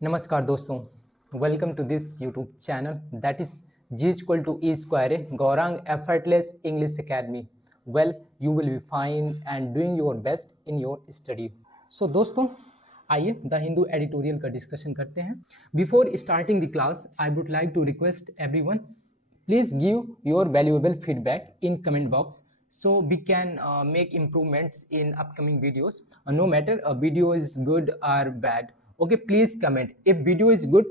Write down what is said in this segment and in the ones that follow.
नमस्कार दोस्तों, welcome to this YouTube channel that is G equal to E square Gaurang Effortless English Academy. Well, you will be fine and doing your best in your study. So दोस्तों, आइए the Hindu editorial का discussion करते हैं. Before starting the class, I would like to request everyone, please give your valuable feedback in comment box so we can make improvements in upcoming videos. No matter a video is good or bad, okay, please comment. If video is good,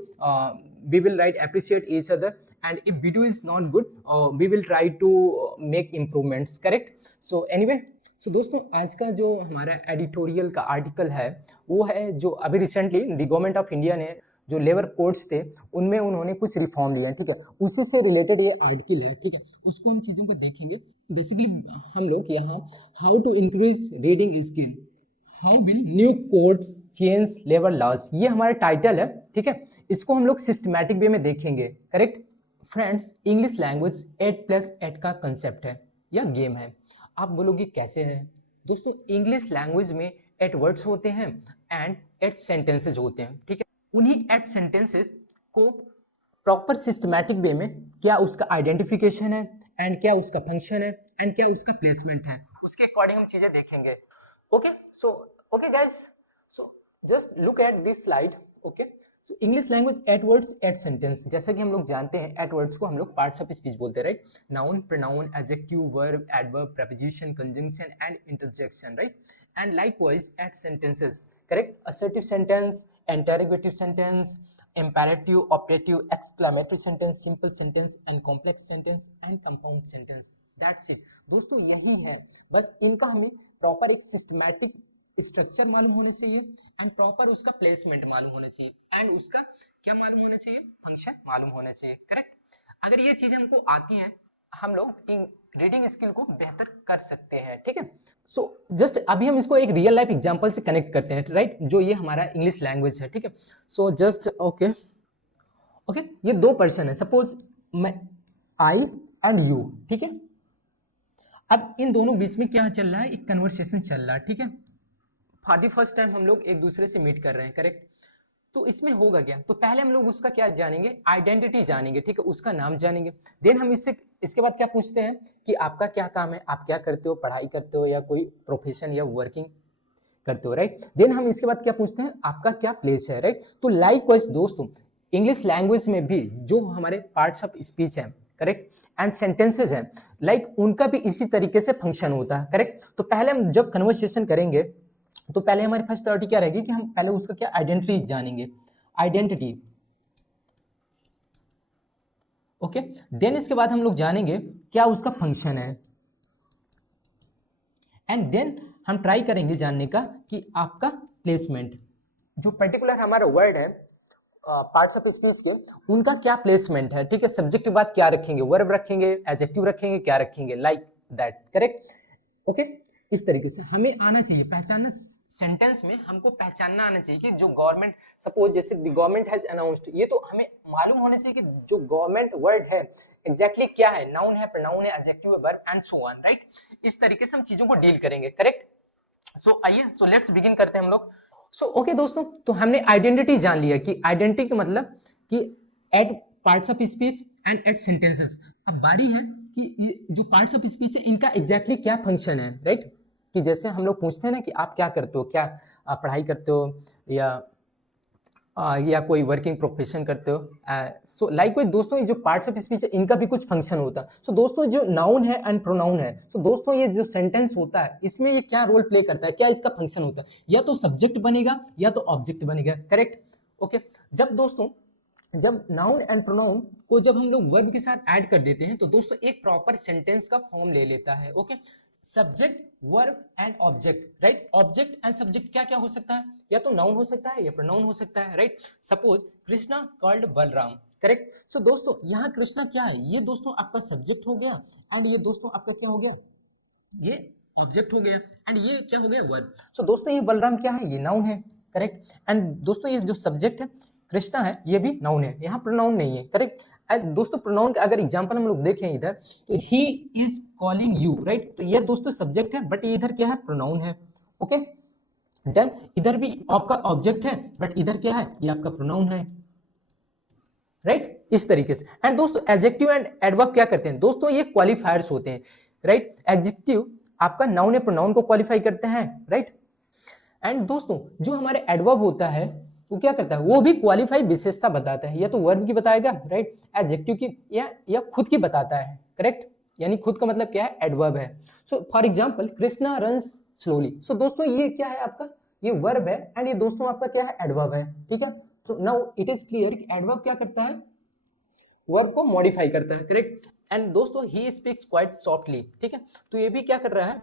we will write appreciate each other, and if video is not good, we will try to make improvements, correct? So anyway, so दोस्तों, आज का जो हमारा editorial का article है वो है जो अभी recently the government of India ने जो लेबर कोड्स थे उनमें उन्होंने कुछ रिफॉर्म लिए हैं, ठीक है, उसी से रिलेटेड ये आर्टिकल है, ठीक है, उसको हम चीज़ों को देखेंगे. बेसिकली हम लोग यहाँ how to increase reading skill, how will new codes change labour laws, ये हमारा टाइटल है, ठीक है. इसको हम लोग सिस्टमैटिक वे में देखेंगे, करेक्ट फ्रेंड्स. इंग्लिश लैंग्वेज 8+8 का कंसेप्ट है या गेम है. आप बोलोगे कैसे है दोस्तों? इंग्लिश लैंग्वेज में 8 वर्ड्स होते हैं एंड 8 सेंटेंसेज होते हैं, ठीक है. उन्हीं 8 सेंटेंसेस को प्रॉपर सिस्टमैटिक वे में क्या उसका आइडेंटिफिकेशन है एंड क्या उसका फंक्शन है एंड क्या उसका प्लेसमेंट है, उसके अकॉर्डिंग हम चीजें देखेंगे. Okay, so okay guys, so just look at this slide. Okay, so English language 8 words 8 sentence. जैसा कि हम लोग जानते हैं 8 वर्ड्स को हम लोग पार्ट्स ऑफ स्पीच बोलते हैं, right. Noun, pronoun, adjective, verb, adverb, preposition, conjunction and interjection, right. And likewise 8 sentences, correct. Assertive sentence, interrogative sentence, imperative, operative, exclamatory sentence, simple sentence and complex sentence and compound sentence. That's it. दोस्तों यही है, बस इनका हमें proper एक systematic structure मालूम होना चाहिए एंड प्रॉपर उसका प्लेसमेंट मालूम होना चाहिए एंड उसका क्या मालूम होना चाहिए, फंक्शन मालूम होना चाहिए, करेक्ट. अगर ये चीजें हमको आती हैं हम लोग रीडिंग स्किल को बेहतर कर सकते हैं, ठीक है. सो जस्ट अभी हम इसको एक रियल लाइफ एग्जांपल से कनेक्ट करते हैं, राइट, जो ये हमारा इंग्लिश लैंग्वेज है, ठीक है. सो जस्ट ओके, ये 2 पर्सन है, सपोज मैं आई एंड यू, ठीक है. अब इन दोनों बीच में क्या चल रहा है, एक कन्वर्सेशन चल रहा है, ठीक है. फॉर द फर्स्ट टाइम हम लोग एक दूसरे से मीट कर रहे हैं, करेक्ट. तो इसमें होगा क्या, तो पहले हम लोग उसका क्या जानेंगे, आइडेंटिटी जानेंगे, ठीक है, उसका नाम जानेंगे. देन हम इसके बाद क्या पूछते हैं कि आपका क्या काम है, आप क्या करते हो, पढ़ाई करते हो या कोई प्रोफेशन या वर्किंग करते हो, राइट. देन हम इसके बाद क्या पूछते हैं, आपका क्या प्लेस है, राइट. तो लाइकवाइज दोस्तों इंग्लिश लैंग्वेज में भी जो हमारे पार्ट्स ऑफ स्पीच है, करेक्ट, एंड सेंटेंसेज हैं, लाइक उनका भी इसी तरीके से फंक्शन होता है, करेक्ट. तो पहले हम जब कन्वर्सेशन करेंगे तो पहले हमारी फर्स्ट प्रायोरिटी क्या रहेगी कि हम पहले उसका क्या आइडेंटिटी जानेंगे, आइडेंटिटी. ओके, देन इसके बाद हम लोग जानेंगे क्या उसका फंक्शन है एंड देन हम ट्राई करेंगे जानने का कि आपका प्लेसमेंट, जो पर्टिकुलर हमारा वर्ड है पार्ट्स ऑफ स्पीच के, उनका क्या प्लेसमेंट है, ठीक है. सब्जेक्ट के बाद क्या रखेंगे, वर्ब रखेंगे, एडजेक्टिव रखेंगे, क्या रखेंगे, लाइक दैट, करेक्ट. ओके, इस तरीके से हमें आना चाहिए पहचानना. सेंटेंस में हमको पहचानना आना चाहिए कि जो गवर्नमेंट, सपोज जैसे द गवर्नमेंट हैज अनाउंस्ड, ये तो हमें मालूम होना चाहिए कि जो गवर्नमेंट वर्ड है एग्जैक्टली क्या है, नाउन है, प्रोनाउन है, एडजेक्टिव है, verb and so on, right. इस तरीके से हम चीजों को डील करेंगे, करेक्ट. सो आइए, सो लेट्स बिगिन करते हैं हम लोग. सो ओके दोस्तों, तो हमने आइडेंटिटी जान लिया कि आइडेंटिटी का मतलब कि eight parts of speech and eight sentences. अब बारी है कि ये जो पार्ट्स ऑफ स्पीच है इनका एग्जैक्टली क्या फंक्शन है, राइट. कि जैसे हम लोग पूछते हैं ना कि आप क्या करते हो, क्या पढ़ाई करते हो या कोई वर्किंग प्रोफेशन करते हो. सो लाइकवाइज दोस्तों ये जो पार्ट्स ऑफ स्पीच है इनका भी कुछ फंक्शन होता है. सो दोस्तों जो नाउन है एंड प्रोनाउन है, सो दोस्तों ये जो सेंटेंस होता है इसमें ये क्या रोल प्ले करता है, क्या इसका फंक्शन होता है, या तो सब्जेक्ट बनेगा या तो ऑब्जेक्ट बनेगा, करेक्ट. ओके, जब नाउन एंड प्रोनाउन को जब हम लोग वर्ब के साथ ऐड कर देते हैं तो दोस्तों एक प्रॉपर सेंटेंस का फॉर्म ले लेता है. Okay, subject, verb and object, right. Object and subject क्या क्या हो सकता है, या तो नाउन हो सकता है या प्रोनाउन हो सकता है, right. Suppose Krishna called Balram, correct. So दोस्तों यहाँ कृष्णा क्या है, ये दोस्तों आपका सब्जेक्ट हो गया एंड ये दोस्तों आपका क्या हो गया, ये ऑब्जेक्ट हो गया एंड ये क्या हो गया, वर्ब. सो दोस्तों ये बलराम क्या है, ये नाउन है, करेक्ट. एंड दोस्तों ये जो सब्जेक्ट है कृष्णा है ये भी नाउन है, यहाँ प्रोनाउन नहीं है, करेक्ट. दोस्तों प्रोनाउन का अगर एग्जांपल हम लोग देखें इधर तो he is calling you, right. तो ये दोस्तों सब्जेक्ट है बट ये इधर क्या है, प्रोनाउन है. ओके, देन इधर भी आपका ऑब्जेक्ट है बट इधर क्या है, ये आपका प्रोनाउन है, राइट, इस तरीके से। एंड दोस्तों एडजेक्टिव एंड एडवर्ब क्या करते हैं दोस्तों, ये क्वालिफायर्स होते हैं, राइट। एडजेक्टिव आपका नाउन या प्रोनाउन को क्वालिफाई करते हैं, राइट। एंड दोस्तों जो हमारे एडवर्ब होता है वो क्या करता है, वो भी क्वालिफाई विशेषता बताता है, या तो वर्ब की बताएगा, राइट, एडजेक्टिव की या खुद की बताता है, करेक्ट। यानी खुद का मतलब क्या है, एडवर्ब है। So for example Krishna runs slowly. So दोस्तों ये क्या है आपका, ये वर्ब है एंड ये दोस्तों आपका क्या है, एडवर्ब है, ठीक है। तो नाउ इट इज क्लियर कि एडवर्ब क्या करता है, वर्ब को मॉडिफाई करता है, करेक्ट। एंड दोस्तों ही स्पीक्स क्वाइट सॉफ्टली, ठीक है। तो ये भी क्या कर रहा है,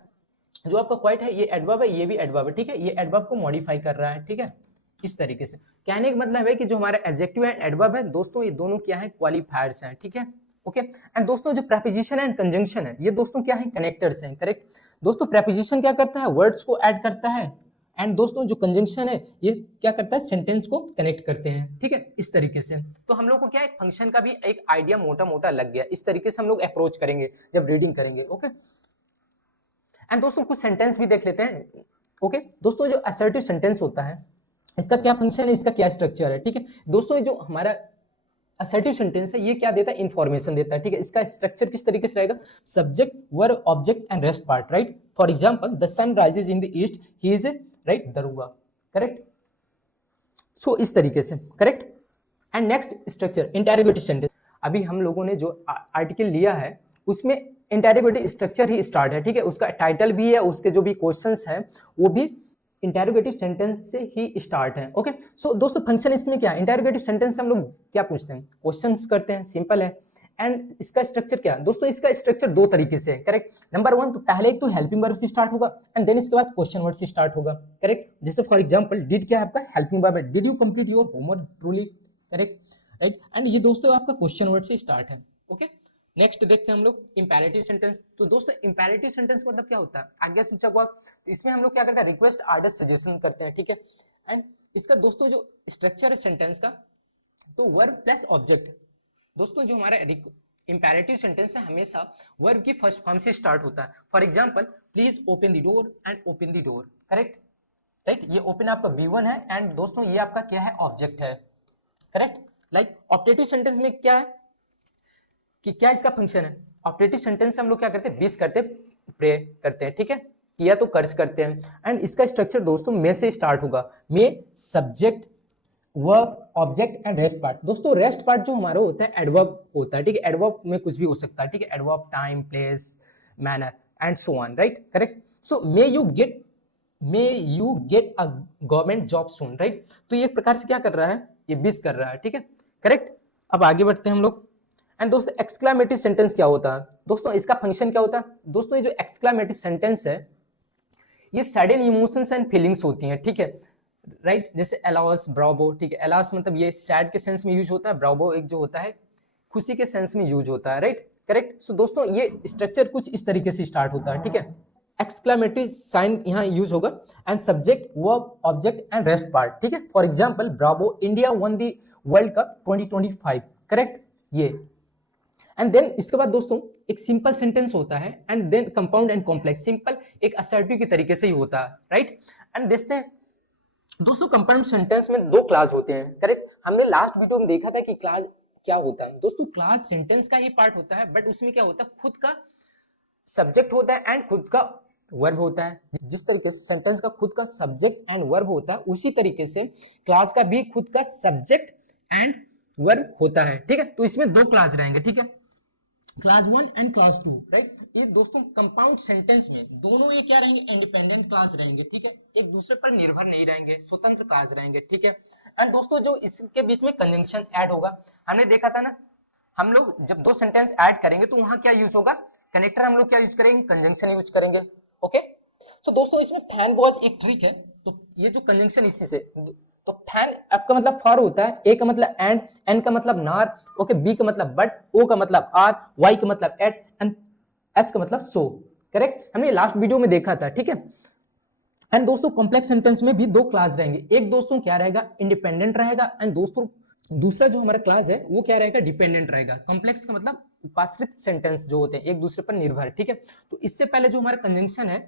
जो आपका क्वाइट है ये एडवर्ब है, ये भी एडवर्ब है, ठीक है, ये एडवर्ब को मॉडिफाई कर रहा है, ठीक है, इस तरीके से। कहने का मतलब है कि जो हमारा एडजेक्टिव है एडवर्ब है दोस्तों, ये दोनों क्या है, क्वालिफायर्स हैं, ठीक है, ओके। एंड दोस्तों जो प्रेपोजिशन एंड कंजंक्शन है ये दोस्तों क्या है, कनेक्टर्स हैं, करेक्ट। दोस्तों प्रेपोजिशन क्या करता है, वर्ड्स को ऐड करता है, एंड दोस्तों जो कंजंक्शन है ये क्या करता है, सेंटेंस को कनेक्ट करते हैं, ठीक है, इस तरीके से। तो हम लोग को क्या है, फंक्शन का भी एक आइडिया मोटा मोटा लग गया, इस तरीके से हम लोग अप्रोच करेंगे जब रीडिंग करेंगे, ओके। एंड दोस्तों कुछ सेंटेंस भी देख लेते हैं, ओके। दोस्तों जो असर्टिव सेंटेंस होता है इसका क्या फंक्शन है, इसका क्या स्ट्रक्चर है, ठीक है। दोस्तों ये जो हमारा असर्टिव सेंटेंस है ये क्या देता है, इंफॉर्मेशन देता है, ठीक है। इसका स्ट्रक्चर किस तरीके से रहेगा, subject verb object and rest part, right. For example the sun rises in the east, he is, right, दरुगा, करेक्ट। सो इस तरीके से, correct. And next structure interrogative sentence. अभी हम लोगों ने जो आर्टिकल लिया है उसमें इंटेरोगेटिव स्ट्रक्चर ही स्टार्ट है, ठीक है। उसका टाइटल भी है, उसके जो भी क्वेश्चंस हैं वो भी इंटेरोगेटिव सेंटेंस से ही स्टार्ट है, ओके। सो दोस्तों फंक्शन इसमें क्या है, इंटेरोगेटिव सेंटेंस से हम लोग क्या पूछते हैं, क्वेश्चंस करते हैं, सिंपल है। एंड इसका स्ट्रक्चर क्या है दोस्तों, इसका स्ट्रक्चर दो तरीके से है, करेक्ट। नंबर वन, तो पहले एक तो हेल्पिंग वर्ब से स्टार्ट होगा एंड देन इसके बाद क्वेश्चन वर्ड से स्टार्ट होगा, करेक्ट। जैसे फॉर एग्जांपल डिड क्या है आपका, हेल्पिंग वर्ब है, did you complete your homework truly, correct, right. And ये दोस्तों आपका क्वेश्चन वर्ड से स्टार्ट है, ओके। नेक्स्ट देखते हैं हम लोग इंपेरेटिव सेंटेंस। तो दोस्तों इंपेरेटिव सेंटेंस मतलब क्या होता है, आज्ञा सूचक वाक्य। तो इसमें हम लोग क्या करते हैं, रिक्वेस्ट आर्डर सजेशन करते हैं, ठीक है। एंड इसका दोस्तों जो स्ट्रक्चर है सेंटेंस का, तो वर्ब प्लस ऑब्जेक्ट। दोस्तों जो हमारा इंपेरेटिव सेंटेंस है हमेशा वर्ब की फर्स्ट फॉर्म से स्टार्ट होता है। For example please open the door and open the door, correct, right. ये ओपन आपका V1 है एंड दोस्तों ये आपका क्या है, ऑब्जेक्ट है, करेक्ट। लाइक ऑप्टेटिव सेंटेंस में क्या है कि क्या इसका फंक्शन है, ऑप्टेटिव सेंटेंस से हम लोग क्या करते हैं, विश करते हैं, प्रे करते हैं, ठीक है, किया तो कर्ज करते हैं। एंड इसका स्ट्रक्चर दोस्तों मे से स्टार्ट होगा, may subject verb object and rest part. दोस्तों रेस्ट पार्ट जो हमारा होता है एडवर्ब होता है, ठीक है। एडवर्ब में कुछ भी हो सकता है, ठीक है, adverb time place manner and so on, right, correct. So may you get a government job soon, right. तो ये एक प्रकार से क्या कर रहा है, ये विश कर रहा है, ठीक है, करेक्ट। अब आगे बढ़ते हैं हम लोग। एंड दोस्तों एक्सक्लामेटिव सेंटेंस क्या होता है दोस्तों, इसका फंक्शन क्या होता है दोस्तों, ये जो एक्सक्लामेटिव सेंटेंस है ये सडन इमोशंस एंड फीलिंग्स होती हैं, ठीक है, राइट। जैसे एलास ब्रावो, ठीक है, एलास मतलब ये सैड के सेंस में यूज होता है, ब्रावो एक जो होता है खुशी के सेंस में यूज होता है, राइट, करेक्ट। सो दोस्तों ये स्ट्रक्चर कुछ इस तरीके से स्टार्ट होता है, ठीक है। एक्सक्लामेटरी साइन यहाँ यूज होगा and subject verb object and rest part, ठीक है। For example bravo India won the world cup 2025, correct, ये। एंड देन इसके बाद दोस्तों एक सिंपल सेंटेंस होता है and then compound and complex. Simple एक असर्टिव के तरीके से ही होता है, राइट। एंड देखते हैं दोस्तों कंपाउंड सेंटेंस में दो क्लास होते हैं, करेक्ट। हमने लास्ट वीडियो में देखा था कि क्लास क्या होता है दोस्तों, क्लास सेंटेंस का ही पार्ट होता है बट उसमें क्या होता है, खुद का सब्जेक्ट होता है एंड खुद का वर्ब होता है। जिस तरीके से सेंटेंस का खुद का सब्जेक्ट एंड वर्ब होता है उसी तरीके से क्लास का भी खुद का सब्जेक्ट एंड वर्ब होता है, ठीक है। तो इसमें दो क्लास रहेंगे, ठीक है, क्लास 1 एंड क्लास 2, राइट। ये दोस्तों कंपाउंड सेंटेंस में दोनों ये क्या रहेंगे, इंडिपेंडेंट क्लास रहेंगे, ठीक है, एक दूसरे पर निर्भर नहीं रहेंगे, स्वतंत्र क्लास रहेंगे, ठीक है। एंड दोस्तों जो इसके बीच में कंजंक्शन ऐड होगा, हमने देखा था ना, हम लोग जब दो सेंटेंस ऐड करेंगे तो वहां क्या यूज होगा, कनेक्टर हम लोग क्या यूज करेंगे, कंजंक्शन यूज करेंगे, ओके। सो दोस्तों इसमें फैन बहुत एक ट्रिक है, तो ये जो कंजंक्शन इसी से, तो फैन आपका मतलब फॉर होता है, ए का मतलब एंड, एन का मतलब नार, ओके, बी का मतलब बट, ओ का मतलब आर, वाई का मतलब एट एंड एस का मतलब सो, करेक्ट। हमने लास्ट वीडियो में देखा था, ठीक है। एंड दोस्तों कॉम्प्लेक्स सेंटेंस में भी दो क्लास रहेंगे, एक दोस्तों क्या रहेगा, इंडिपेंडेंट रहेगा एंड दोस्तों दूसरा जो हमारा क्लास है वो क्या रहेगा, डिपेंडेंट रहेगा। कॉम्प्लेक्स का मतलब उपाश्रित सेंटेंस जो होते हैं एक दूसरे पर निर्भर, ठीक है। तो इससे पहले जो हमारा कंजंक्शन है,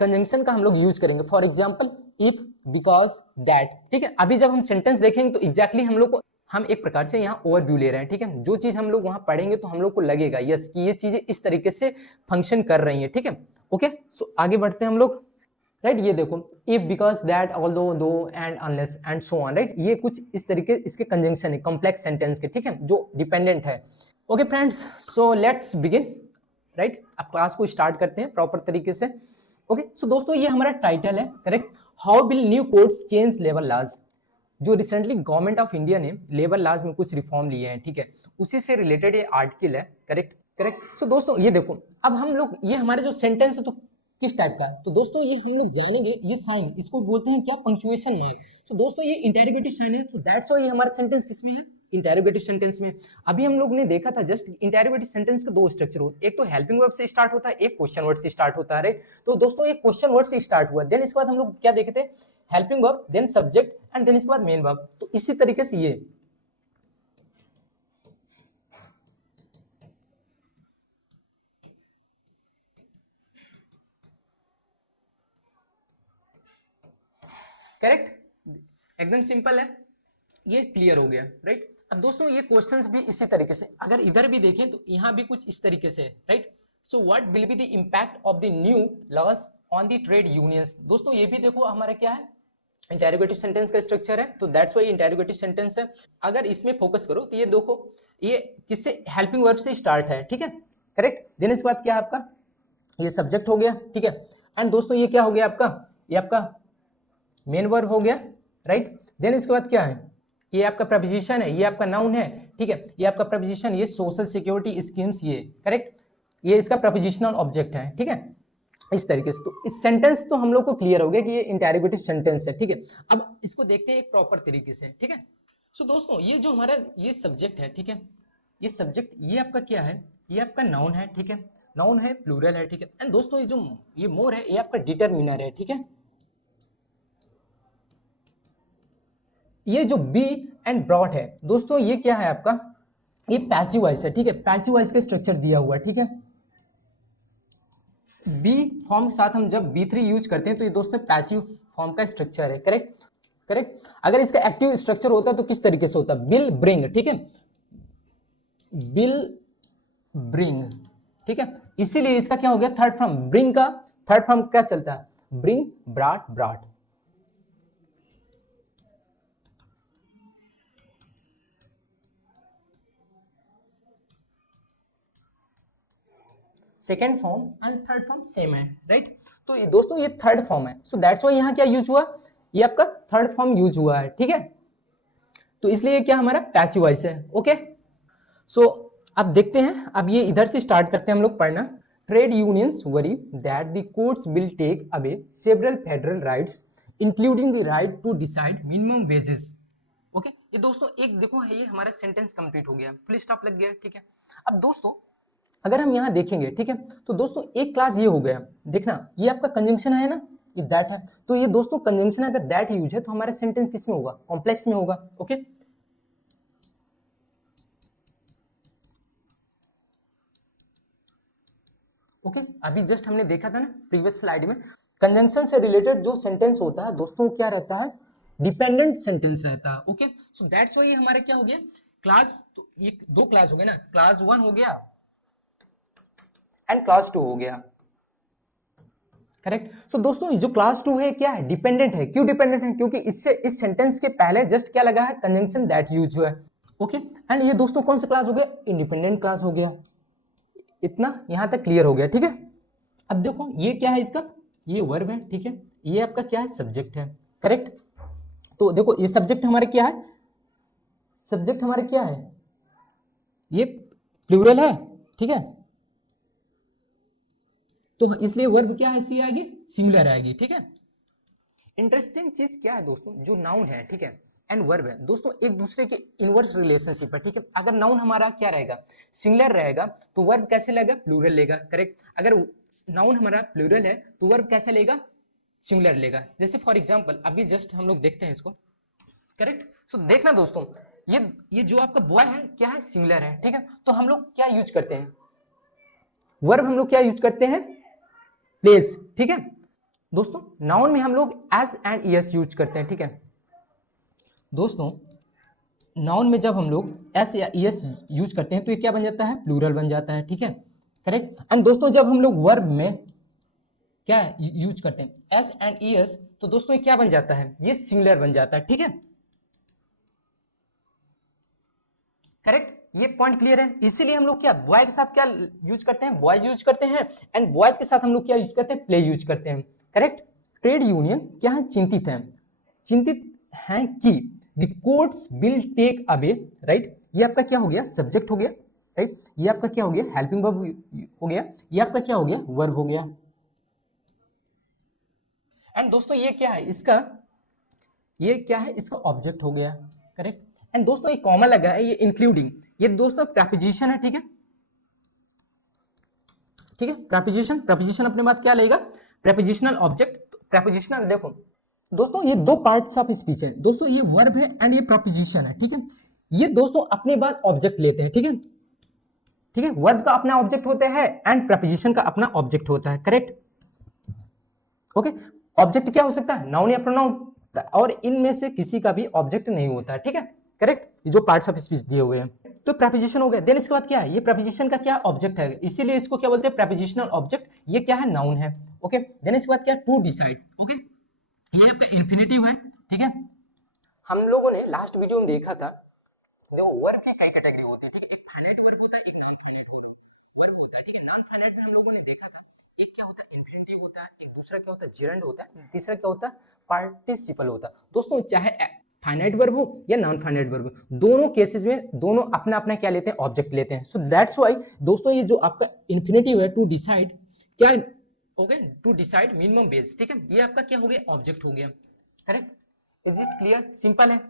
कंजंक्शन का हम लोग यूज करेंगे। For example if, because, that, ठीक है। अभी जब हम सेंटेंस देखेंगे तो एग्जैक्टली हम लोग को, हम एक प्रकार से यहाँ ओवरव्यू ले रहे हैं, ठीक है। जो चीज हम लोग वहां पढ़ेंगे तो हम लोग को लगेगा यस कि ये चीजें इस तरीके से फंक्शन कर रही हैं, ठीक है। ओके, सो आगे बढ़ते हैं हम लोग, राइट। ये देखो इफ, बिकॉज, दैट, ऑल्दो, दो, and, unless and so on, right. ये कुछ इस तरीके इसके कंजंक्शन है कॉम्प्लेक्स सेंटेंस के, ठीक है, जो डिपेंडेंट है। Okay friends, so let's begin, right. अब क्लास को स्टार्ट करते हैं प्रॉपर तरीके से। ओके, सो दोस्तों ये हमारा टाइटल है, correct. How will new codes change labour laws, जो रिसेंटली गवर्नमेंट ऑफ इंडिया ने लेबर लॉज में कुछ रिफॉर्म लिए हैं, ठीक है, उसी से रिलेटेड ये आर्टिकल है, करेक्ट करेक्ट। सो दोस्तों ये देखो, अब हम लोग ये हमारे जो सेंटेंस है तो किस टाइप का है, तो दोस्तों ये हम लोग जानेंगे। ये साइन, इसको बोलते हैं क्या, पंक्चुएशन मार्क। तो दोस्तों ये इंटेरोगेटिव साइन है, तो दैट्स व्हाई ये हमारा सेंटेंस किसमें है, इंटेरोगेटिव सेंटेंस में। अभी हम लोग ने देखा था जस्ट इंटेरोगेटिव सेंटेंस के दो स्ट्रक्चर होते हैं, एक तो हेल्पिंग वर्ब से स्टार्ट होता है, एक क्वेश्चन वर्ड से स्टार्ट होता है, राइट। तो दोस्तों एक क्वेश्चन वर्ड से स्टार्ट हुआ, देन इसके बाद हम लोग क्या देखे थे, helping verb, then subject, and then इसके बाद मेन वर्ब। तो इसी तरीके से ये करेक्ट, एकदम सिंपल है, ये क्लियर हो गया, राइट। अब दोस्तों ये क्वेश्चंस भी इसी तरीके से, अगर इधर भी देखें तो यहाँ भी कुछ इस तरीके से है, right. So what will be the impact of the new laws on the trade unions. दोस्तों ये भी देखो हमारा क्या है, इंटेरोगेटिव सेंटेंस का स्ट्रक्चर है, तो दैट्स व्हाई इंटेरोगेटिव सेंटेंस है। अगर इसमें फोकस करो तो ये देखो, ये किससे, हेल्पिंग वर्ब से स्टार्ट है, ठीक है, करेक्ट। देन इसके बाद क्या है आपका, ये सब्जेक्ट हो गया, ठीक है। एंड दोस्तों ये क्या हो गया आपका, ये आपका मेन वर्ब हो गया, राइट। देन इसके बाद क्या है, ये आपका प्रपोजिशन है, ये आपका नाउन है, ठीक है, ये आपका प्रपोजिशन, ये सोशल सिक्योरिटी स्कीम्स, ये करेक्ट, ये इसका प्रपोजिशनल ऑब्जेक्ट है, ठीक है, इस तरीके से। तो इस सेंटेंस तो हम लोग को क्लियर हो गया कि ये इंटेरोगेटिव सेंटेंस है, ठीक है। अब इसको देखते हैं एक प्रॉपर तरीके से, ठीक है। सो दोस्तों ये जो हमारा ये सब्जेक्ट है, ठीक है, ये सब्जेक्ट, ये आपका क्या है, ये आपका नाउन है, ठीक है, नाउन है, प्लूरल है, ठीक है। एंड दोस्तों ये जो ये मोर है, ये आपका डिटरमिनर है, ठीक है। ये जो बी एंड ब्रॉट है दोस्तों, ये क्या है आपका, ये पैसिव वॉइस है, ठीक है, पैसिव वॉइस का स्ट्रक्चर दिया हुआ है, ठीक है। बी फॉर्म के साथ हम जब B3 यूज करते हैं तो ये दोस्तों पैसिव फॉर्म का स्ट्रक्चर है, करेक्ट करेक्ट। अगर इसका एक्टिव स्ट्रक्चर होता तो किस तरीके से होता, बिल ब्रिंग, ठीक है, बिल ब्रिंग, ठीक है। इसीलिए इसका क्या हो गया, थर्ड फॉर्म, ब्रिंग का थर्ड फॉर्म क्या चलता है, bring, ब्राट, ब्राट। Second form and third form same है, राइट। तो ये दोस्तों ये थर्ड फॉर्म है, सो दैट्स व्हाई यहाँ क्या यूज हुआ, ये आपका थर्ड फॉर्म यूज हुआ है, ठीक है। तो इसलिए क्या हमारा पैसिव वॉइस है, ओके। सो अब देखते हैं, अब ये इधर से स्टार्ट करते हैं हम लोग पढ़ना। Trade unions worry that the courts will take away several federal rights including the right to decide minimum wages. Okay, ये दोस्तों एक देखो, ये हमारा सेंटेंस कंप्लीट हो गया, फुल स्टॉप लग गया, ठीक है। अब दोस्तों अगर हम यहाँ देखेंगे, ठीक है, तो दोस्तों एक क्लास ये हो गया, देखना ये आपका कंजंक्शन है ना, ये दैट है, तो ये दोस्तों कंजंक्शन अगर दैट यूज है तो हमारा सेंटेंस किस में होगा, कॉम्प्लेक्स में होगा, ओके। ओके, अभी जस्ट हमने देखा था ना प्रीवियस स्लाइड में, कंजंक्शन से रिलेटेड जो सेंटेंस होता है दोस्तों क्या रहता है, डिपेंडेंट सेंटेंस रहता है, ओके। सो दैट्स व्हाई हमारा क्या हो गया, क्लास, तो ये दो क्लास हो गए ना, क्लास 1 हो गया एंड क्लास 2 हो गया, करेक्ट। सो दोस्तों जो क्लास 2 है क्या है, डिपेंडेंट है। क्यों डिपेंडेंट है, क्योंकि इससे इस सेंटेंस के पहले जस्ट क्या लगा है, कंजंक्शन दैट यूज हुआ है, ओके। एंड ये दोस्तों कौन सा क्लास हो गया, इंडिपेंडेंट क्लास हो गया। इतना यहां तक क्लियर हो गया, ठीक है। अब देखो ये क्या है, इसका ये वर्ब है, ठीक है, ये आपका क्या है, सब्जेक्ट है, करेक्ट। तो देखो ये सब्जेक्ट हमारे क्या है, सब्जेक्ट हमारे क्या है, ये प्लूरल है, ठीक है, तो इसलिए वर्ब क्या है, सी आएगी, सिंगुलर आएगी, ठीक है। इंटरेस्टिंग चीज क्या है दोस्तों, जो नाउन है, ठीक है, एंड वर्ब है दोस्तों, एक दूसरे के इनवर्स रिलेशनशिप है, ठीक है। अगर नाउन हमारा क्या रहेगा, सिंगुलर रहेगा, तो वर्ब कैसे लेगा, प्लूरल लेगा, करेक्ट। अगर नाउन हमारा प्लूरल है तो वर्ब कैसे लेगा, सिंगुलर लेगा। जैसे फॉर एग्जांपल अभी जस्ट हम लोग देखते हैं इसको, करेक्ट। सो देखना दोस्तों, ये जो आपका बॉय है क्या है, सिंगुलर है, ठीक है। तो हम लोग क्या यूज करते हैं, वर्ब हम लोग क्या यूज करते हैं, प्लेस, ठीक है। दोस्तों नाउन में हम लोग एस एंड ईएस यूज करते हैं, ठीक है दोस्तों। नाउन में जब हम लोग एस या ईएस यूज करते हैं तो ये क्या बन जाता है, प्लूरल बन जाता है, ठीक है करेक्ट। एंड दोस्तों जब हम लोग वर्ब में क्या यूज करते हैं एस एंड ईएस, तो दोस्तों ये क्या बन जाता है, ये सिंगुलर बन जाता है, ठीक है करेक्ट। ये पॉइंट क्लियर है। इसीलिए हम लोग क्या बॉय के साथ क्या यूज करते हैं, बॉयज यूज करते हैं, एंड बॉयज के साथ हम लोग क्या यूज करते हैं, प्ले यूज करते हैं, करेक्ट। ट्रेड यूनियन क्या है, चिंतित है, चिंतित है कि the courts will take away, right. ये आपका क्या हो गया, सब्जेक्ट हो गया, राइट। ये आपका क्या हो गया, हेल्पिंग वर्ब हो गया, ये आपका क्या हो गया, वर्ब हो गया। एंड दोस्तों ये क्या है, इसका ये क्या है, इसका ऑब्जेक्ट हो गया, करेक्ट। एंड दोस्तों ये कॉमा लगा है, ये इंक्लूडिंग, ये दोस्तों प्रेपोजिशन है, ठीक है ठीक है। प्रेपोजिशन, प्रेपोजिशन अपने बात क्या लेगा, प्रेपोजिशनल ऑब्जेक्ट। प्रेपोजिशनल देखो दोस्तों ये दो पार्ट्स ऑफ स्पीच है दोस्तों, ये वर्ब है एंड ये प्रेपोजिशन है, ठीक है। ये दोस्तों अपने बाद ऑब्जेक्ट लेते हैं, ठीक है ठीक है। वर्ब का अपना ऑब्जेक्ट होता है एंड प्रेपोजिशन का अपना ऑब्जेक्ट होता है, करेक्ट ओके। ऑब्जेक्ट क्या हो सकता है, नाउन या प्रोनाउन, और इनमें से किसी का भी ऑब्जेक्ट नहीं होता है, ठीक है करेक्ट। जो पार्ट्स ऑफ स्पीच दिए हुए हैं, तो प्रेपोजिशन हो गया। देन इसके बाद क्या है, ये प्रेपोजिशन का क्या ऑब्जेक्ट है, इसीलिए इसको क्या बोलते हैं, प्रेपोजिशनल ऑब्जेक्ट। ये क्या है, नाउन है, ओके। देन इसके बाद क्या है, टू डिसाइड, ओके। ये आपका इन्फिनेटिव है, ठीक है। हम लोगों ने लास्ट वीडियो में देखा था, देखो वर्ब की कई कैटेगरी होती है, ठीक है। एक फाइनाइट वर्ब होता है, एक नॉन फाइनाइट वर्ब होता है, ठीक है। नॉन फाइनाइट में हम लोगों ने देखा था, एक क्या होता है, इन्फिनेटिव होता है, एक दूसरा क्या होता है, जिरंड होता है, तीसरा क्या होता है, पार्टिसिपल होता है। दोस्तों चाहे फाइनाइट वर्ब हो या नॉन फाइनाइट वर्ब, दोनों केसेस में दोनों अपना अपना क्या लेते हैं, ऑब्जेक्ट लेते हैं। सो दैट्स व्हाई दोस्तों ये जो आपका इन्फिनेटिव है, टू डिसाइड, क्या हो गया, टू डिसाइड मिनिमम बेस, ठीक है। ये आपका क्या हो गया, ऑब्जेक्ट हो गया, correct. Is it clear, simple है।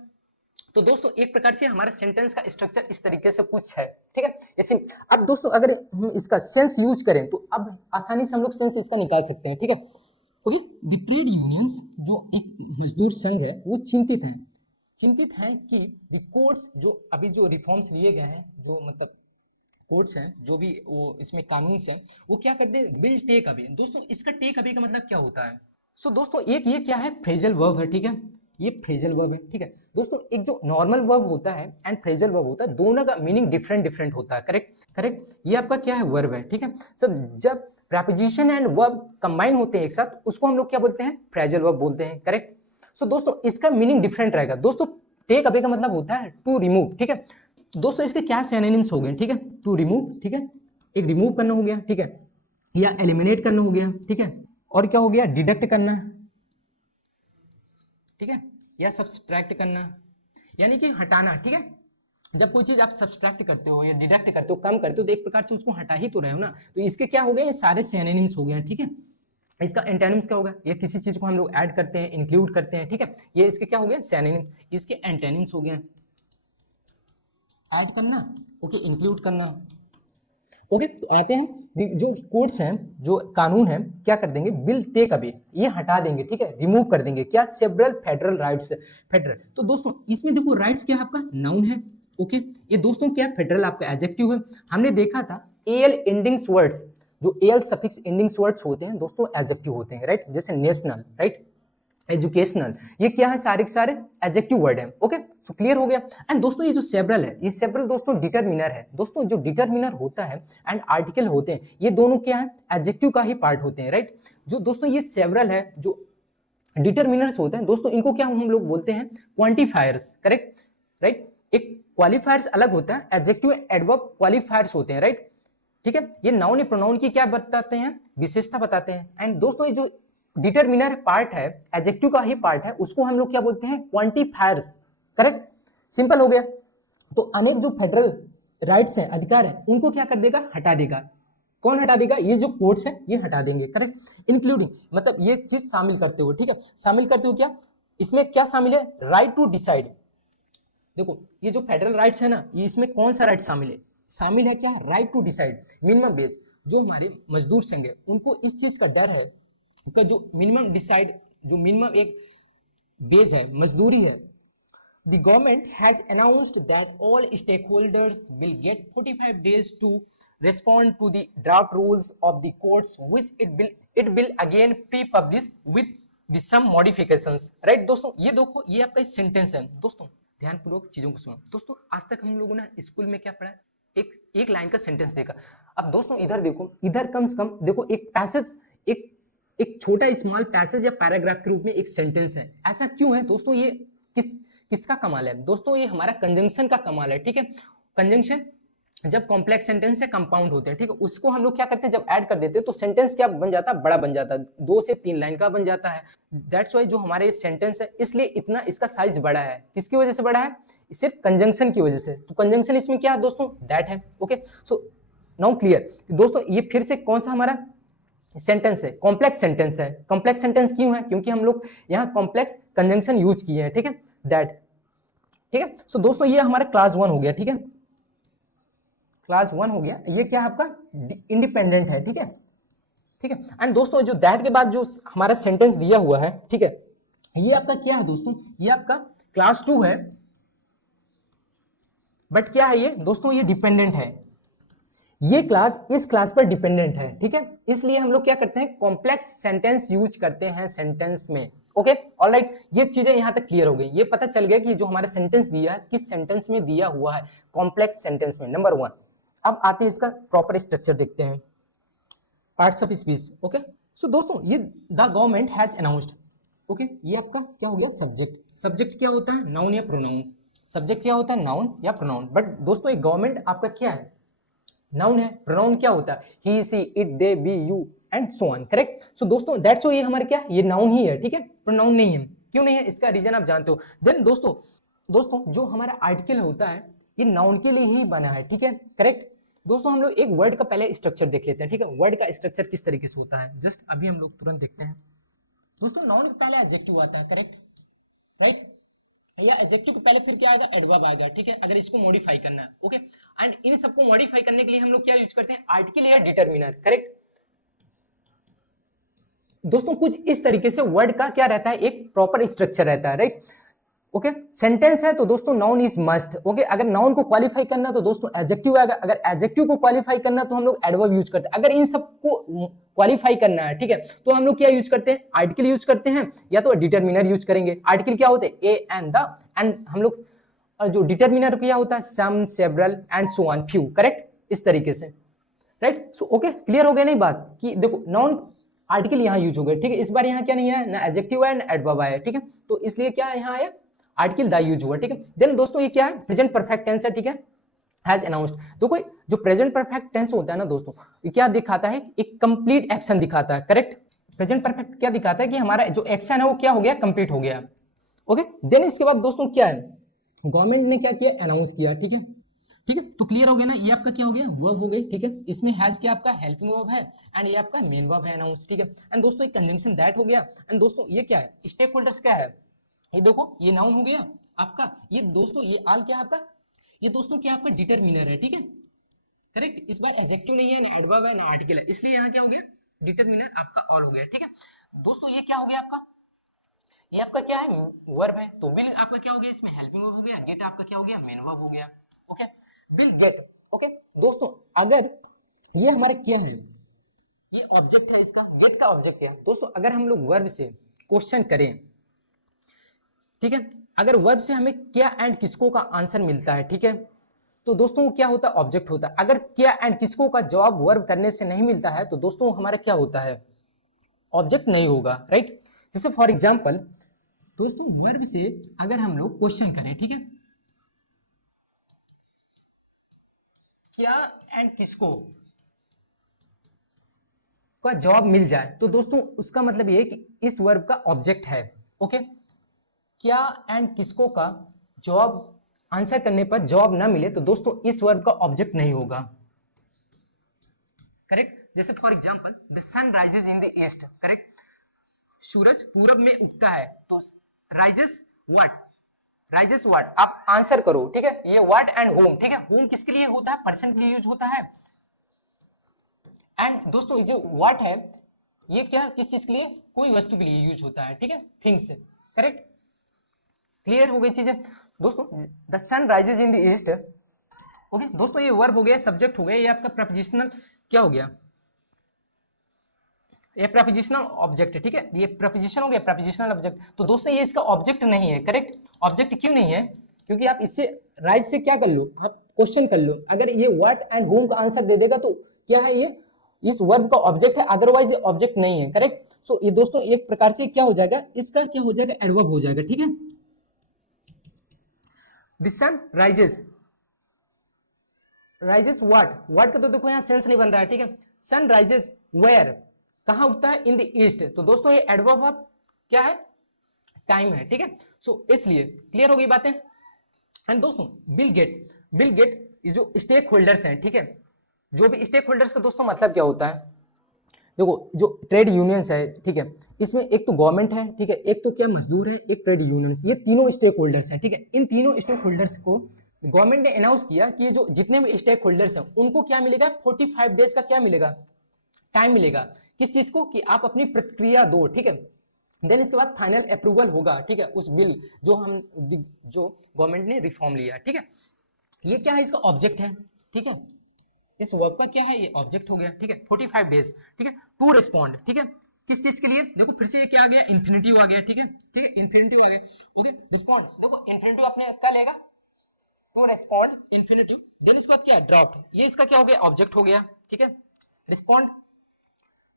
तो दोस्तों एक प्रकार से हमारा सेंटेंस का स्ट्रक्चर इस तरीके से कुछ है, ठीक है। जैसे अब दोस्तों अगर हम इसका सेंस यूज करें तो अब आसानी से हम लोग सेंस इसका निकाल सकते हैं, ठीक है ओके। द ट्रेड यूनियंस, जो एक मजदूर संघ है, वो चिंतित हैं कि द कोर्ट्स, जो अभी जो रिफॉर्म्स लिए गए हैं, जो मतलब कोर्ट्स हैं, जो भी वो इसमें कानून हैं, वो क्या करते हैं, विल टेक अवे। दोस्तों इसका टेक अवे का मतलब क्या होता है, सो दोस्तों एक ये क्या है, फ्रेजल वर्ब है, ठीक है। ये फ्रेजल वर्ब है, ठीक है दोस्तों। एक जो नॉर्मल वर्ब होता है एंड फ्रेजल वर्ब होता है, दोनों का मीनिंग डिफरेंट होता है, करेक्ट। ये आपका क्या है, वर्ब है, ठीक है। सब जब प्रेपोजिशन एंड वर्ब कंबाइन होते हैं एक साथ, उसको हम लोग क्या बोलते हैं, फ्रेजल वर्ब बोलते हैं, करेक्ट। सो दोस्तों इसका मीनिंग डिफरेंट रहेगा दोस्तों। टेक अवे का मतलब होता है टू रिमूव, ठीक है। तो दोस्तों इसके क्या सिनोनिम्स हो गए, ठीक है। टू रिमूव, ठीक है, एक रिमूव करना हो गया, ठीक है, या एलिमिनेट करना हो गया, ठीक है। और क्या हो गया, डिडक्ट करना, ठीक है, या सब्सट्रैक्ट करना, यानी कि हटाना, ठीक है। जब कोई चीज आप सब्सट्रैक्ट करते हो या डिडक्ट करते हो, कम करते हो, तो एक प्रकार से उसको हटा ही तो रहे हो ना। तो इसके क्या हो गए, ये सारे सिनोनिम्स हो गए, ठीक है। इसका एंटोनिम्स क्या होगा, या किसी चीज को हम लोग ऐड करते हैं, इंक्लूड करते हैं, ठीक है। ये इसके क्या हो गए, सिनोनिम। इसके एंटोनिम्स हो गए, ऐड करना, ओके, इंक्लूड करना, ओके। तो आते हैं जो कोर्ट्स हैं, जो कानून है, क्या कर देंगे, विल टेक अवे, ये हटा देंगे, ठीक है, रिमूव कर देंगे, क्या, सेवरल फेडरल राइट्स, फेडरल। तो दोस्तों इसमें देखो राइट्स क्या है, आपका नाउन है, ओके। ये दोस्तों क्या है, फेडरल आपका एडजेक्टिव है। हमने देखा था एल एंडिंग्स वर्ड्स, जो एल सफिक्स एंडिंग्स वर्ड्स होते हैं दोस्तों, एडजेक्टिव होते हैं, राइट। जैसे नेशनल, राइट, एजुकेशनल, ये क्या है, सारे के सारे एडजेक्टिव वर्ड है, ओके। सो क्लियर हो गया। एंड दोस्तों ये जो सेवरल है, ये सेवरल दोस्तों डिटरमिनर है दोस्तों। जो डिटरमिनर होता है एंड आर्टिकल होते हैं, ये दोनों क्या है, एडजेक्टिव का ही पार्ट होते हैं, राइट। जो दोस्तों ये सेवरल है, जो डिटरमिनर्स होते हैं दोस्तों, इनको क्या हम लोग बोलते हैं, क्वांटिफायर्स, करेक्ट, राइट। एक क्वालिफायर्स अलग होता है, एडजेक्टिव एडवर्ब क्वालिफायर्स होते हैं, राइट, ठीक है। ये नाउन या प्रोनाउन की क्या बताते हैं, विशेषता बताते हैं। एंड दोस्तों ये जो डिटरमिनर पार्ट है, एडजेक्टिव का ही पार्ट है, उसको हम लोग क्या बोलते हैं, क्वांटिफायर्स, करेक्ट, सिंपल हो गया। तो अनेक जो फेडरल राइट्स हैं, अधिकार हैं, उनको क्या कर देगा, हटा देगा। कौन हटा देगा, ये जो कोर्ट्स है ये हटा देंगे, करेक्ट। इंक्लूडिंग मतलब ये चीज शामिल करते हुए, ठीक है, शामिल करते हुए क्या, इसमें क्या शामिल है, राइट टू डिसाइड। देखो ये जो फेडरल राइट्स है ना, ये इसमें कौन सा राइट शामिल है, शामिल है क्या, right to decide minimum base. जो हमारे मजदूर संघ है, उनको इस चीज का डर है कि जो मिनिमम डिसाइड, जो मिनिमम एक बेज है, मजदूरी है, the government has announced that all stakeholders will get 45 days to respond to the draft rules of the courts which it will again pre-publish with the some modifications, right दोस्तों। ये देखो ये आपका sentence है दोस्तों, ध्यानपूर्वक चीजों को सुनो दोस्तों। आज तक हम लोगों ने स्कूल में क्या पढ़ा, एक लाइन का सेंटेंस देखा। अब दोस्तों इधर देखो, इधर कम से कम देखो एक पैसेज, एक छोटा स्मॉल पैसेज या पैराग्राफ के रूप में एक सेंटेंस है। ऐसा क्यों है दोस्तों, ये किसका कमाल है दोस्तों, ये हमारा कंजंक्शन का कमाल है, ठीक है। कंजंक्शन जब कॉम्प्लेक्स सेंटेंस से कंपाउंड होते हैं, ठीक है, उसको हम लोग क्या करते हैं, जब ऐड कर देते हैं तो सेंटेंस क्या बन जाता है, बड़ा बन जाता है, 2 से 3 लाइन का बन जाता है। दैट्स वाई जो हमारे ये सेंटेंस है इसलिए इतना इसका साइज बड़ा है। किसकी वजह से बड़ा है, सिर्फ कंजंक्शन की वजह से। तो कंजंक्शन इसमें क्या है दोस्तों, दैट है। ओके, सो नाउ क्लियर दोस्तों। ये फिर से कौन सा हमारा सेंटेंस है, कॉम्प्लेक्स सेंटेंस है। कॉम्प्लेक्स सेंटेंस क्यों है, क्योंकि हम लोग यहाँ कॉम्प्लेक्स कंजंक्शन यूज किए हैं, ठीक है, दैट, ठीक है। सो दोस्तों ये हमारा क्लास 1 हो गया, ठीक है, क्लास 1 हो गया। ये क्या है आपका इंडिपेंडेंट है, ठीक है, ठीक है। एंड दोस्तों जो दैट के बाद जो हमारा सेंटेंस दिया हुआ है, ठीक है, ये आपका क्या है दोस्तों, ये आपका क्लास 2 है, बट क्या है ये दोस्तों, ये डिपेंडेंट है। ये क्लास इस क्लास पर डिपेंडेंट है, ठीक है, इसलिए हम लोग क्या करते हैं, कॉम्प्लेक्स सेंटेंस यूज करते हैं सेंटेंस में। ओके, ऑलराइट, ये चीजें यहां तक क्लियर हो गई। ये पता चल गया कि जो हमारा सेंटेंस दिया है किस सेंटेंस में दिया हुआ है, कॉम्प्लेक्स सेंटेंस में, नंबर 1। अब आते हैं इसका प्रॉपर स्ट्रक्चर देखते हैं, पार्ट्स ऑफ स्पीच। ओके, सो दोस्तों ये the government has announced, okay, ये आपका क्या हो गया, सब्जेक्ट। सब्जेक्ट क्या होता है, नाउन या प्रोनाउन। सब्जेक्ट क्या होता है, नाउन या प्रोनाउन। बट दोस्तों एक गवर्नमेंट आपका क्या है, नाउन है। प्रोनाउन क्या होता है, he she it they we you and so on, correct. So दोस्तों दैट्स व्हाई ये हमारे क्या, ये नाउन ही है, ठीक है, प्रोनाउन नहीं है। क्यों नहीं है, इसका रीजन आप जानते हो। देन दोस्तों जो हमारा आर्टिकल होता है ये नाउन के लिए ही बना है, ठीक है, करेक्ट। दोस्तों हम लोग एक वर्ड का पहले स्ट्रक्चर देख लेते हैं, ठीक है, वर्ड का स्ट्रक्चर किस तरीके से होता है, जस्ट अभी हम लोग तुरंत देखते हैं। दोस्तों नाउन के पहले एडजेक्टिव आता है, करेक्ट, राइट, या एडजेक्टिव के पहले फिर क्या आएगा, एडवर्ब आएगा, ठीक है, अगर इसको मॉडिफाई करना है। ओके, एंड इन सबको मॉडिफाई करने के लिए हम लोग क्या यूज करते हैं, आर्टिकल या डिटरमिनर, करेक्ट। दोस्तों कुछ इस तरीके से वर्ड का क्या रहता है, एक प्रॉपर स्ट्रक्चर रहता है, राइट। ओके, सेंटेंस है तो दोस्तों नाउन इज मस्ट। ओके, अगर नाउन को क्वालिफाई करना तो दोस्तों एडजेक्टिव आएगा, अगर एडजेक्टिव को क्वालिफाई करना तो हम लोग एडवर्ब यूज करते हैं। अगर इन सबको क्वालिफाई करना है, ठीक है, तो हम लोग क्या यूज करते हैं, आर्टिकल यूज करते हैं या तो डिटरमिनर यूज करेंगे। आर्टिकल क्या होते हैं, ए एंड द, एंड हम लोग जो डिटरमिनर क्या होता है, some, several and so on, few, correct, इस तरीके से, राइट। सो ओके, क्लियर हो गया नहीं बात, कि देखो नाउन आर्टिकल यहाँ यूज हो गया, ठीक है। इस बार यहाँ क्या नहीं है, ना एडजेक्टिव है ना एडवर्ब है, ठीक है, तो इसलिए क्या यहाँ आया, आर्टिकल द यूज हुआ, ठीक है। देन दोस्तों ये क्या है, प्रेजेंट परफेक्ट टेंस है, ठीक है, हैज अनाउंस्ड। तो कोई जो प्रेजेंट परफेक्ट टेंस होता है ना दोस्तों, ये क्या दिखाता है, एक कंप्लीट एक्शन दिखाता है, करेक्ट। प्रेजेंट परफेक्ट क्या दिखाता है, कि हमारा जो एक्शन है वो क्या हो गया, कंप्लीट हो गया। ओके, देन इसके बाद दोस्तों क्या है, गवर्नमेंट ने क्या किया, अनाउंस किया, ठीक है, ठीक है, तो क्लियर हो गया ना, ये आपका क्या हो गया, वर्ब हो गई, ठीक है। इसमें हैज क्या आपका हेल्पिंग वर्ब है, एंड ये आपका मेन वर्ब है, अनाउंस, ठीक है। एंड दोस्तों एक कंजंक्शन दैट हो गया। एंड दोस्तों ये क्या है, स्टेक होल्डर्स क्या है, ये देखो ये नाउन हो गया आपका, ये दोस्तों ये आल क्या आपका, ये दोस्तों क्या आपका डिटरमिनर है, ठीक है, करेक्ट। इस बार एडजेक्टिव नहीं है, ना एडवर्ब है, ना आर्टिकल है, इसलिए यहाँ क्या हो गया, डिटरमिनर आपका ऑल हो गया, ठीक है। दोस्तों ये क्या हो गया आपका, ये आपका क्या है, वर्ब है, तो विल आपका क्या हो गया, इसमें हेल्पिंग वर्ब हो गया, गेट आपका क्या हो गया, मेन वर्ब हो गया। Okay, will get. ओके दोस्तों अगर ये हमारे क्या है, ये ऑब्जेक्ट है, इसका गेट का ऑब्जेक्ट क्या है दोस्तों। अगर हम लोग वर्ब से क्वेश्चन करें, ठीक है, अगर वर्ब से हमें क्या एंड किसको का आंसर मिलता है, ठीक है, तो दोस्तों वो क्या होता है, ऑब्जेक्ट होता है। अगर क्या एंड किसको का जवाब वर्ब करने से नहीं मिलता है तो दोस्तों हमारा क्या होता है, ऑब्जेक्ट नहीं होगा, राइट। जैसे फॉर एग्जांपल दोस्तों वर्ब से अगर हम लोग क्वेश्चन करें, ठीक है, क्या एंड किसको का जवाब मिल जाए तो दोस्तों उसका मतलब ये है कि इस वर्ब का ऑब्जेक्ट है। ओके, क्या एंड किसको का जवाब आंसर करने पर जवाब ना मिले तो दोस्तों इस वर्ब का ऑब्जेक्ट नहीं होगा, करेक्ट। जैसे for example the sun rises in the east, correct, सूरज पूरब में उगता है, तो राइजेस व्हाट, राइजेस व्हाट, आप आंसर करो, ठीक है। ये व्हाट एंड होम, ठीक है, होम किसके लिए होता है, पर्सन के लिए यूज होता है। एंड दोस्तों जो व्हाट है ये क्या, किस चीज के लिए, कोई वस्तु के लिए यूज होता है, ठीक है, थिंग्स, करेक्ट। क्लियर हो गई चीजें दोस्तों। The sun rises in the east okay दोस्तों, ये वर्ब हो गया, सब्जेक्ट हो गया, ये आपका प्रपोजिशनल क्या हो गया, ये प्रपोजिशनल ऑब्जेक्ट है, ठीक है, ये प्रपोजिशन हो गया, प्रपोजिशनल ऑब्जेक्ट। तो दोस्तों ये इसका ऑब्जेक्ट नहीं है, करेक्ट। ऑब्जेक्ट क्यों नहीं है, क्योंकि आप इससे राइट से क्या कर लो, आप क्वेश्चन कर लो, अगर ये व्हाट एंड होम का आंसर दे देगा तो क्या है, ये इस वर्ब का ऑब्जेक्ट है, अदरवाइज ये ऑब्जेक्ट नहीं है, करेक्ट। सो ये दोस्तों एक प्रकार से क्या हो जाएगा, इसका क्या हो जाएगा, एडवर्ब हो जाएगा, ठीक है। The sun rises, rises what का तो देखो यहाँ सेंस नहीं बन रहा है, ठीक है। सन राइजेस वेयर, कहां उगता है, इन द ईस्ट। तो दोस्तों ये एडवर्ब ऑफ क्या है, टाइम है, ठीक है। सो इसलिए क्लियर हो गई बातें। एंड दोस्तों बिल गेट ये जो स्टेक होल्डर्स हैं, ठीक है, जो भी स्टेक होल्डर्स का दोस्तों मतलब क्या होता है, देखो जो ट्रेड यूनियंस है, ठीक है, इसमें एक तो गवर्नमेंट है, ठीक है, एक तो क्या मजदूर है, एक ट्रेड यूनियंस, ये तीनों स्टेक होल्डर्स हैं, ठीक है। इन तीनों स्टेक होल्डर्स को गवर्नमेंट ने अनाउंस किया कि ये जो जितने भी स्टेक होल्डर्स हैं उनको क्या मिलेगा, 45 डेज का क्या मिलेगा, टाइम मिलेगा, किस चीज को, कि आप अपनी प्रतिक्रिया दो, ठीक है। देन इसके बाद फाइनल अप्रूवल होगा, ठीक है, उस बिल जो गवर्नमेंट ने रिफॉर्म लिया, ठीक है। ये क्या है, इसका ऑब्जेक्ट है, ठीक है, इस वर्ब का क्या है, ये ऑब्जेक्ट हो गया, ठीक है। 45 डेज, ठीक है, टू रिस्पॉन्ड, ठीक है, किस चीज के लिए, देखो फिर से ये क्या आ गया, इन्फिनिटिव आ गया, ठीक है, ठीक है, इन्फिनिटिव आ गया, ओके। रिस्पॉन्ड, देखो इन्फिनिटिव आपने क्या लेगा, टू रिस्पॉन्ड, इन्फिनिटिव। देन इसके बाद क्या है, ड्राफ्ट, ये इसका क्या हो गया, ऑब्जेक्ट हो गया, ठीक है। रिस्पॉन्ड,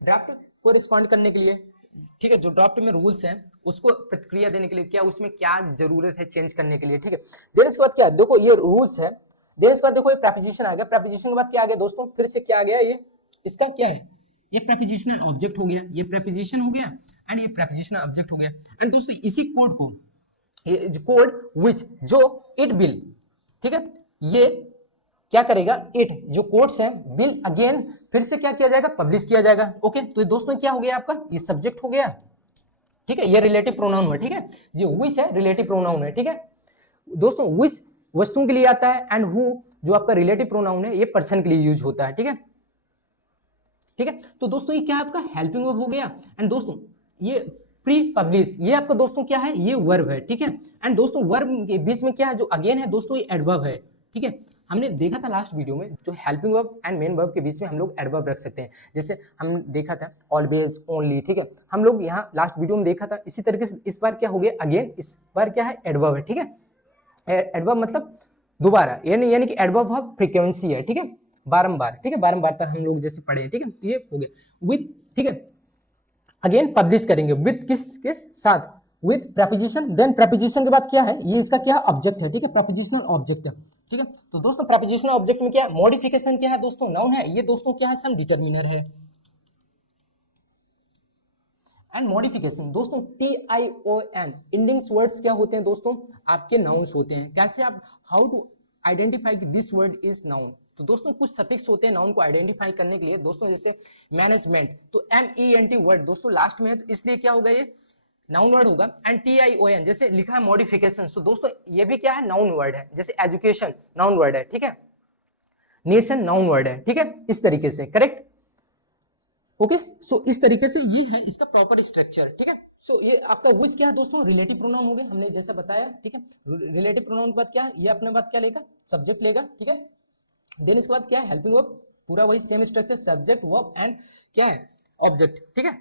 ड्राफ्ट को रिस्पॉन्ड करने के लिए, ठीक है, जो ड्राफ्ट में रूल्स हैं उसको प्रतिक्रिया देने के लिए, क्या उसमें क्या जरूरत है चेंज करने के लिए, ठीक है। देन इसके बाद क्या, देखो ये रूल्स है। देन इसके बाद देखो ये प्रपोजिशन आ गया, प्रपोजिशन के बाद क्या आ गया दोस्तों, फिर से क्या आ गया, ये इसका क्या है, ये प्रपोजिशनल ऑब्जेक्ट हो गया, ये प्रपोजिशन हो गया एंड ये प्रपोजिशनल ऑब्जेक्ट हो गया। एंड दोस्तों इसी कोड को, ये कोड विच जो इट विल, ठीक है, ये क्या करेगा, इट जो कोड्स है विल अगेन फिर से क्या किया जाएगा, पब्लिश किया जाएगा, ओके। तो ये दोस्तों क्या हो गया आपका, ये सब्जेक्ट हो गया, ठीक है, ये रिलेटिव प्रोनाउन है, ठीक है, जो विच है रिलेटिव प्रोनाउन है, ठीक है दोस्तों। विच वस्तुओं के लिए आता है एंड हु जो आपका रिलेटिव प्रोनाउन है, ये पर्सन के लिए यूज होता है, ठीक है, ठीक है। तो दोस्तों ये क्या है, आपका हेल्पिंग वर्ब हो गया। एंड दोस्तों ये प्री पब्लिश, ये आपका दोस्तों क्या है, ये वर्ब है, ठीक है। एंड दोस्तों वर्ब के बीच में क्या है, जो अगेन है दोस्तों, ये एडवर्ब है, ठीक है। हमने देखा था लास्ट वीडियो में, जो helping verb and main verb के बीच में हम लोग एडवर्ब रख सकते हैं, जैसे हम देखा था ऑलवेज, ओनली, ठीक है, हम लोग यहाँ लास्ट वीडियो में देखा था। इसी तरीके से इस बार क्या हो गया, अगेन इस बार क्या है, एडवर्ब है, ठीक है। एडवर्ब मतलब दोबारा, यानी कि एडवर्ब ऑफ फ्रीक्वेंसी है, ठीक है, बारंबार, ठीक है, बारंबार तक हम लोग जैसे पढ़े, ठीक है। तो ये हो गया विथ, ठीक है, अगेन पब्लिश करेंगे विथ किसके साथ, विथ प्रपोजिशन। देन प्रपोजिशन के बाद क्या है, ये इसका क्या ऑब्जेक्ट है, ठीक है, प्रपोजिशनल ऑब्जेक्ट है, ठीक है। तो दोस्तों प्रपोजिशनल ऑब्जेक्ट में क्या मॉडिफिकेशन क्या है दोस्तों, नाउन है, ये दोस्तों क्या है, सम डिटरमिनर है। एंड मॉडिफिकेशन दोस्तों TION इंडिंग्स वर्ड्स क्या होते हैं दोस्तों, आपके नाउन्स होते हैं। कैसे आप, हाउ टू आइडेंटिफाई कि दिस वर्ड इज नाउन, तो दोस्तों कुछ सफिक्स होते हैं नाउन को आइडेंटिफाई करने के लिए दोस्तों, जैसे मैनेजमेंट, तो MENT वर्ड दोस्तों लास्ट में है, तो इसलिए क्या होगा, ये नाउन वर्ड होगा। एंड TION जैसे लिखा है मॉडिफिकेशन, सो दोस्तों ये भी क्या है, नाउन वर्ड है। जैसे एजुकेशन नाउन वर्ड है, ठीक है, नेशन नाउन वर्ड है, ठीक है, इस तरीके से, करेक्ट, ओके। सो इस तरीके से ये है इसका प्रॉपर स्ट्रक्चर, ठीक है। सो ये आपका विच क्या है दोस्तों, रिलेटिव प्रोनाउन हो गया, हमने जैसा बताया, ठीक है। रिलेटिव प्रोनाउन के बाद क्या, ये अपने बाद क्या लेगा, सब्जेक्ट लेगा, ठीक है। देन इसके बाद क्या है, हेल्पिंग वर्ब, पूरा वही same structure, subject verb and क्या है, ऑब्जेक्ट, ठीक है।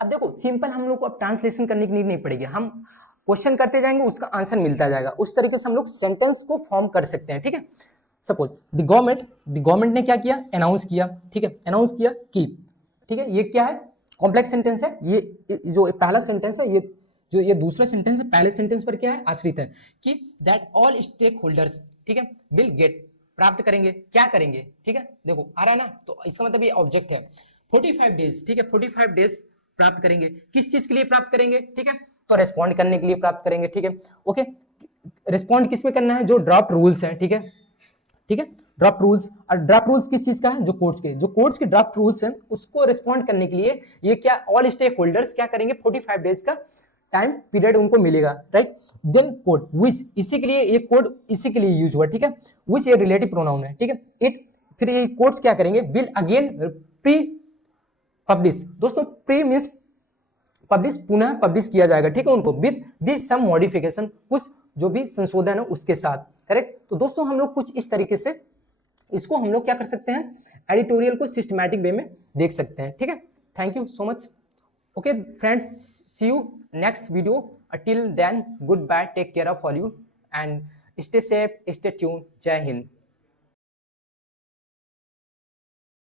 अब देखो सिंपल हम लोग को अब ट्रांसलेशन करने की नीड नहीं पड़ेगी, हम क्वेश्चन करते जाएंगे, उसका आंसर मिलता जाएगा, उस तरीके से हम लोग सेंटेंस को फॉर्म कर सकते हैं, ठीक है। सपोज द गवर्नमेंट ने क्या किया, अनाउंस किया, ठीक है, अनाउंस किया कि, ठीक है, ये क्या है, कॉम्प्लेक्स सेंटेंस है, ये जो पहला सेंटेंस है, ये जो ये दूसरा सेंटेंस है, पहले सेंटेंस पर क्या है, आश्रित है, कि दैट ऑल स्टेक होल्डर्स, ठीक है, विल गेट, प्राप्त करेंगे, क्या करेंगे, ठीक है, देखो आ रहा है ना, तो इसका मतलब ये ऑब्जेक्ट है। 45 डेज, ठीक है, 45 डेज प्राप्त करेंगे, किस चीज के लिए प्राप्त करेंगे, ठीक है, तो रेस्पॉन्ड करने के लिए प्राप्त करेंगे, ठीक है, ओके। रेस्पॉन्ड किस में करना है, जो ड्राफ्ट रूल्स है, ठीक है, ठीक है, ड्राफ्ट रूल्स। और ड्राफ्ट रूल्स किस चीज का है, जो कोर्ट्स के ड्राफ्ट रूल्स हैं, उसको रिस्पॉन्ड करने के लिए ये क्या, ऑल स्टेक होल्डर्स क्या करेंगे, 45 डेज का टाइम पीरियड उनको मिलेगा, राइट। देन कोड विच, इसी के लिए ये कोड इसी के लिए यूज हुआ, ठीक है, विच ये रिलेटिव प्रोनाउन है, ठीक है। इट, फिर ये कोड्स क्या करेंगे, विल अगेन प्री पब्लिश, दोस्तों प्री मींस पब्लिश, पुनः पब्लिश किया जाएगा, ठीक है, उनको विद दी सम मॉडिफिकेशन, कुछ जो भी संशोधन है उसके साथ, करेक्ट। तो दोस्तों हम लोग कुछ इस तरीके से इसको हम लोग क्या कर सकते हैं, एडिटोरियल को सिस्टमैटिक वे में देख सकते हैं। ठीक है, thank you so much. Okay friends, see you next video. Till then goodbye, take care of all you and stay safe, stay tune. जय हिंद।